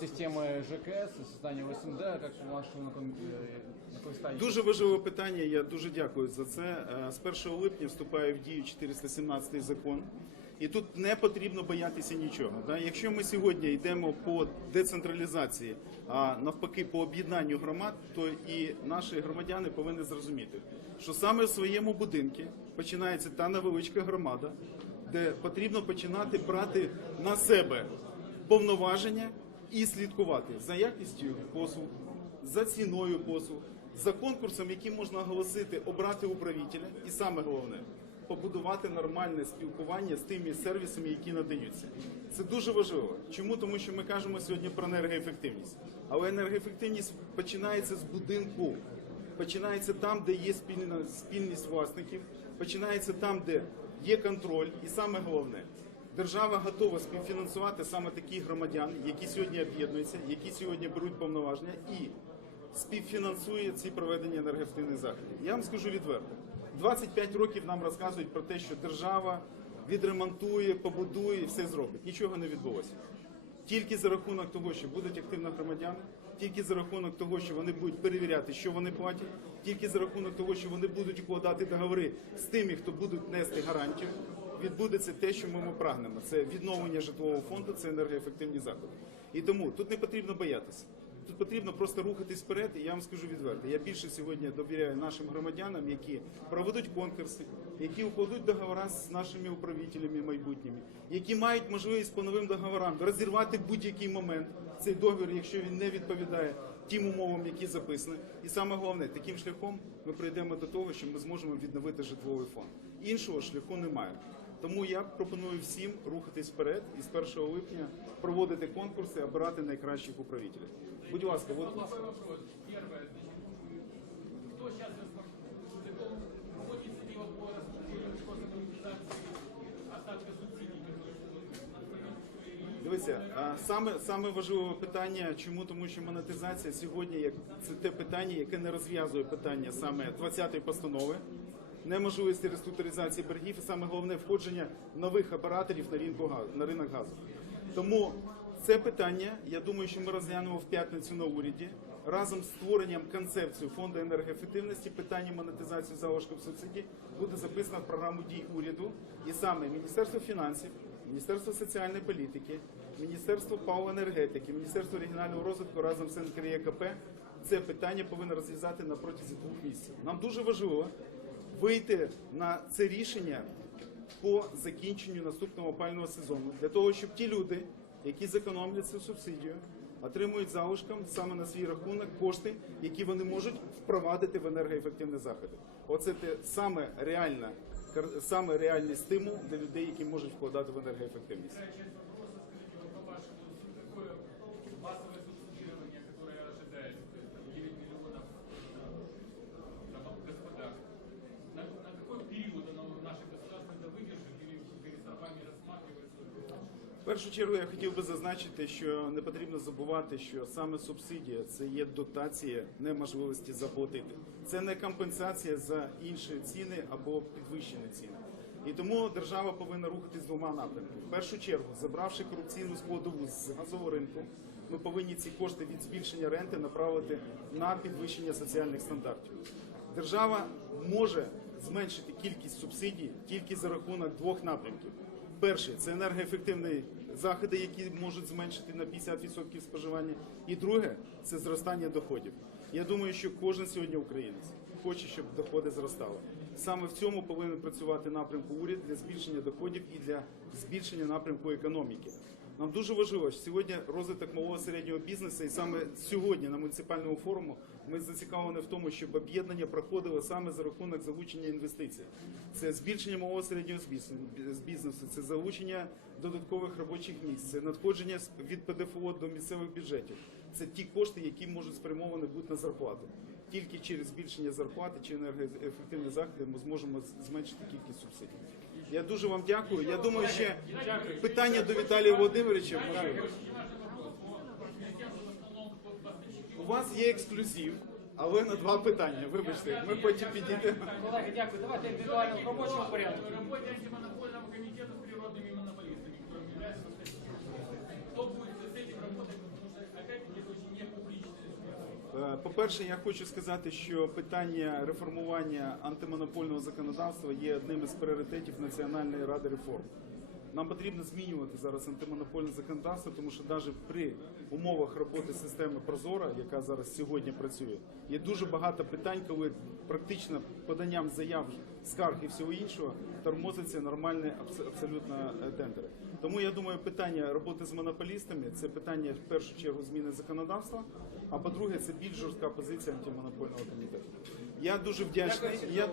системы ЖКС, создания ОСНД, как ваше на? Дуже важливе питання. Я дуже дякую за це. Е, З 1 липня вступає в дію 417 закон. І тут не потрібно боятися нічого. Якщо ми сьогодні йдемо по децентралізації, а навпаки по об'єднанню громад, то і наші громадяни повинні зрозуміти, що саме в своєму будинку починається та невеличка громада, де потрібно починати брати на себе повноваження і слідкувати за якістю послуг, за ціною послуг, за конкурсом, який можна оголосити, обрати управителя, і саме головне побудувати нормальне спілкування з тими сервісами, які надаються. Це дуже важливо. Чому? Тому що ми кажемо сьогодні про енергоефективність. Але енергоефективність починається з будинку, починається там, де є спільна спільність власників, починається там, де є контроль, і саме головне. Держава готова співфінансувати саме таких громадян, які сьогодні об'єднуються, які сьогодні беруть повноваження і співфінансує ці проведення енергоефективних заходів. Я вам скажу відверто: 25 років нам розказують про те, що держава відремонтує, побудує все зробить. Нічого не відбулося. Тільки за рахунок того, що будуть активно громадяни, тільки за рахунок того, що вони будуть перевіряти, що вони платять, тільки за рахунок того, що вони будуть укладати договори з тими, хто будуть нести гарантію, відбудеться те, що ми прагнемо. Це відновлення житлового фонду, це енергоефективні заходи. І тому тут не потрібно боятися. Тут потрібно просто рухатись вперед, і я вам скажу відверто. Я більше сьогодні довіряю нашим громадянам, які проведуть конкурси, які укладуть договори з нашими управителями майбутніми, які мають можливість по новим договорам розірвати будь-який момент цей договір, якщо він не відповідає тим умовам, які записані. І саме головне, таким шляхом ми прийдемо до того, що ми зможемо відновити житловий фонд. Іншого шляху немає. Тому я пропоную всім рухатись вперед і з 1 липня проводити конкурси, обирати найкращих управителів. Будь ласка, от Такой вопрос. Первое, значит, кто сейчас вводит инициатива по рассмотрению вопроса монетизации остатка субсидий, Дивіться, саме саме важливе питання. Чому тому, що монетизація сьогодні як це те питання, яке не розв'язує питання саме 20-ї постанови, неможливості реструктуризації боргів і саме головне входження нових операторів на ринку на ринок газу. Тому це питання, я думаю, що ми розглянемо в п'ятницю на уряді разом з створенням концепції фонду енергоефективності. Питання монетизації залишків субсидій буде записано в програму дій уряду, і саме Міністерство фінансів. Міністерство соціальної політики, Міністерство паливо-енергетики, Міністерство регіонального розвитку разом з НКРЄКП це питання повинно розв'язати на протязі двох місяців. Нам дуже важливо вийти на це рішення по закінченню наступного опального сезону для того, щоб ті люди, які зекономлять цю субсидію, отримують залишком саме на свій рахунок кошти, які вони можуть впровадити в енергоефективні заходи. Оце те саме реальне, саме реальний стимул для людей, які можуть вкладати в енергоефективність. Першу чергу я хотів би зазначити, що не потрібно забувати, що саме субсидія це є дотація неможливості заплатити. Це не компенсація за інші ціни або підвищені ціни. І тому держава повинна рухатись двома напрямками. В першу чергу, забравши корупційну складову з газового ринку, ми повинні ці кошти від збільшення ренти направити на підвищення соціальних стандартів. Держава може зменшити кількість субсидій тільки за рахунок двох напрямків. Перший це енергоефективні заходи, які можуть зменшити на 50% споживання. І друге це зростання доходів. Я думаю, що кожен сьогодні українець хоче, щоб доходи зростали. Саме в цьому повинен працювати напрямку уряд для збільшення доходів і для збільшення напрямку економіки. Нам дуже важливо, що сьогодні розвиток малого середнього бізнесу, і саме сьогодні на муніципальному форуму ми зацікавлені в тому, щоб об'єднання проходило саме за рахунок залучення інвестицій. Це збільшення малого середнього бізнесу- це залучення додаткових робочих місць, це надходження від ПДФО до місцевих бюджетів. Це ті кошти, які можуть спрямовані бути на зарплату. Тільки через збільшення зарплати чи енергоефективні заходи ми зможемо зменшити кількість субсидій. Я дуже вам дякую. Я думаю, ще питання до Віталія Володимировича. У вас є ексклюзив, але на два питання. Вибачте, ми потім підійдемо. Колеги, дякую. Давайте індивідуально в робочому порядку. По-перше, я хочу сказати, що питання реформування антимонопольного законодавства є одним із пріоритетів Національної ради реформ. Нам потрібно змінювати зараз антимонопольне законодавство, тому що навіть при умовах роботи системи Прозора, яка зараз сьогодні працює, є дуже багато питань, коли практично поданням заяв, скарг і всього іншого тормозиться нормальні абсолютно е, тендери. Тому я думаю, питання роботи з монополістами це питання в першу чергу зміни законодавства. А по-друге, це більш жорстка позиція антимонопольного комітету. Я дуже вдячний.